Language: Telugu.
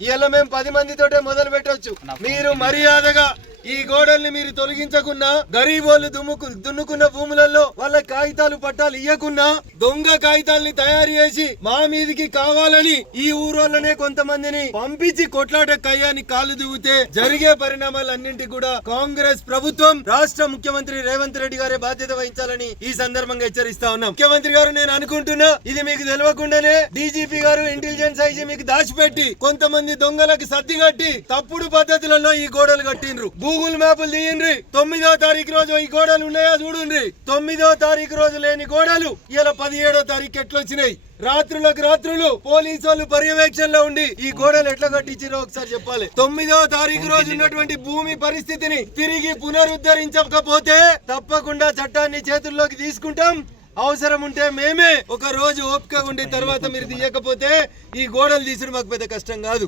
ఇలా మేము 10 మందితోటే మొదలు పెట్టొచ్చు. మీరు మర్యాదగా ఈ గోడల్ని మీరు తొలగించకున్నా, గరీబోళ్ళు దున్నుకున్న భూములలో వాళ్ళ కాగితాలు పట్టాలు ఇయ్యకున్నా, దొంగ కాగితాలని తయారు చేసి మా మీదికి కావాలని ఈ ఊరోళ్ళనే కొంతమందిని పంపించి కొట్లాట కయ్యాన్ని కాళ్ళు దిగితే జరిగే పరిణామాలన్నింటికి కూడా కాంగ్రెస్ ప్రభుత్వం, రాష్ట్ర ముఖ్యమంత్రి రేవంత్ రెడ్డి గారే బాధ్యత వహించాలని ఈ సందర్భంగా హెచ్చరిస్తా ఉన్నాం. ముఖ్యమంత్రి గారు, నేను అనుకుంటున్నా ఇది మీకు తెలియకుండానే డీజీపీ గారు ఇంటెలిజెన్స్ ఐజీ మీకు దాచిపెట్టి కొంతమంది దొంగలకు సర్ది కట్టి తప్పుడు పద్ధతులలో ఈ గోడలు కట్టిండ్రు. గూగుల్ మ్యాప్లు తీయండి. 9వ తారీఖు రోజు ఈ గోడలు ఉన్నాయా చూడండి. 9వ తారీఖు రోజు లేని గోడలు ఇలా 17వ తారీఖు ఎట్లొచ్చినాయి? రాత్రులకు రాత్రులు పోలీసు వాళ్ళు పర్యవేక్షణలో ఉండి ఈ గోడలు ఎట్లా కట్టించారో ఒకసారి చెప్పాలి. 9వ తారీఖు రోజు ఉన్నటువంటి భూమి పరిస్థితిని తిరిగి పునరుద్ధరించకపోతే తప్పకుండా చట్టాన్ని చేతుల్లోకి తీసుకుంటాం. అవసరం ఉంటే మేమే ఒక రోజు ఓపికగా ఉండి తర్వాత మీరు తీయకపోతే ఈ గోడలు తీసుడు మాకు పెద్ద కష్టం కాదు.